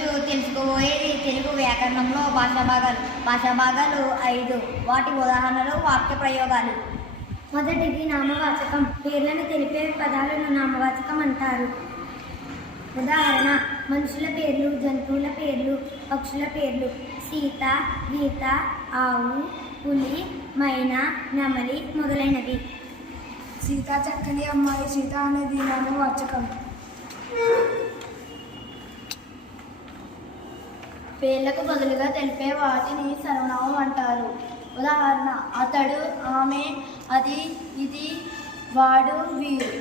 ఈరోజు తెలుసుకోబోయేది తెలుగు వ్యాకరణంలో భాషా భాగాలు 5. వాటి ఉదాహరణలు, వాక్య ప్రయోగాలు. మొదటిది నామవాచకం. పేర్లను తెలిపే పదాలను నామవాచకం అంటారు. ఉదాహరణ: మనుషుల పేర్లు, జంతువుల పేర్లు, పక్షుల పేర్లు. సీత, గీత, ఆవు, పులి, మైనా, నెమలి మొదలైనవి. సీత చక్కని అమ్మాయి. సీత అనేది నామవాచకం. పేర్లకు బదులుగా తెలిపే వాటిని సర్వనామం అంటారు. ఉదాహరణ: అతడు, ఆమె, అది, ఇది, వాడు, వీరు.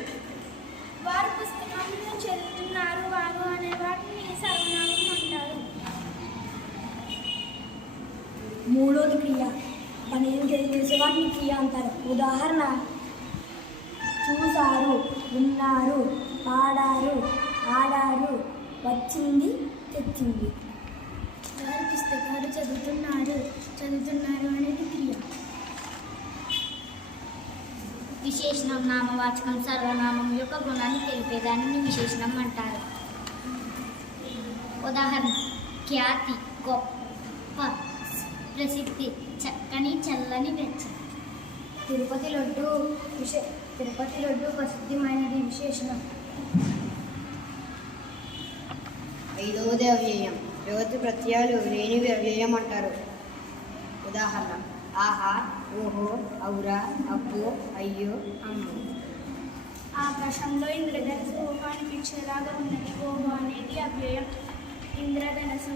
వారు పుస్తకంలో చదువుతున్నారు. వారు అనే వాటిని సర్వనామం అంటారు. మూడోది క్రియ. పనిని తెలియజేసే వాటిని క్రియ అంటారు. ఉదాహరణ: చూశారు, విన్నారు, పాడారు, ఆడారు, వచ్చింది, తెచ్చింది. వారు పుస్తకాలు చదువుతున్నారు. చదువుతున్నారు అనేది క్రియ. విశేషణం. నామవాచకం సర్వనామం యొక్క గుణాన్ని తెలిపేదానిని విశేషణం అంటారు. ఉదాహరణ: ఖ్యాతి, గొప్ప, ప్రసిద్ధి, చక్కని, చల్లని, వెచ్చని. తిరుపతి లడ్డు ప్రసిద్ధమైనది. విశేషణం. 5వది అవ్యయం. యువతి ప్రత్యయాలు లేనివి అవ్యయం అంటారు. ఉదాహరణ: ఆహా, ఓహో, ఔరా, అబ్బో, అయ్యో, అమ్మో. ఆకాశంలో ఇంద్రధనుసు ఓహో అనిపించేలాగా ఉన్నది. ఓహో అనేది అవ్యయం. ఇంద్రధనుసు